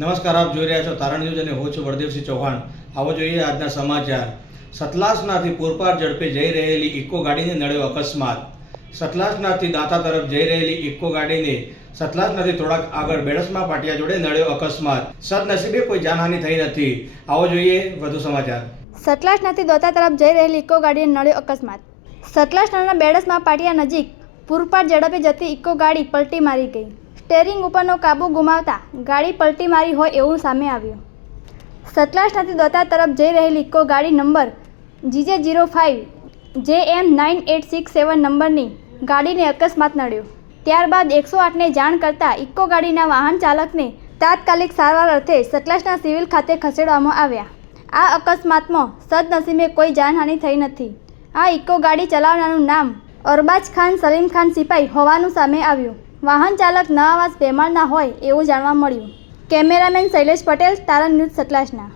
નમસ્કાર, આપ જોઈ રહ્યા છો તારણ ન્યૂઝ અને હું છું વરદેવસિંહ ચૌહાણ. આવો જોઈએ આજના સમાચાર. સતલાસનાથી પૂરપાર ઝડપે જઈ રહેલી ઇકો ગાડીને નડ્યો અકસ્માત. સતલાસનાથી દાંતા તરફ જઈ રહેલી ઇકો ગાડીને સતલાસનાથી થોડાક આગળ બેડસમા પાટિયા જોડે નડ્યો અકસ્માત. સદનસીબે કોઈ જાનહાનિ થઈ નથી. આવો જોઈએ વધુ સમાચાર. સતલાસનાથી દોતા તરફ જઈ રહેલી ઇકો ગાડીને નડ્યો અકસ્માત. સતલાસનાના બેડસમાં પાટિયા નજીક પૂરપાટ ઝડપે જતી ઇકો ગાડી પલટી મારી ગઈ. સ્ટેરિંગ ઉપરનો કાબુ ગુમાવતા ગાડી પલટી મારી હોય એવું સામે આવ્યું. સતલાસનાથી દોતા તરફ જઈ રહેલી ઇકો ગાડી number GJ zero five J M nine eight six seven નંબરની ગાડીને અકસ્માત નડ્યો. ત્યારબાદ એકસો આઠને જાણ કરતાં ઇકો ગાડીના વાહન ચાલકને તાત્કાલિક સારવાર અર્થે સતલાસના સિવિલ ખાતે ખસેડવામાં આવ્યા. આ અકસ્માતમાં સદનસીબે કોઈ જાનહાનિ થઈ નથી. આ ઇકો ગાડી ચલાવનારનું નામ અરબાજ ખાન, સલીમ ખાન સિપાઈ હોવાનું સામે આવ્યું. વાહન ચાલક નવાવાસ ભેમાળના હોય એવું જાણવા મળ્યું. કેમેરામેન શૈલેષ પટેલ તારણ ન્યૂઝ સતલાસના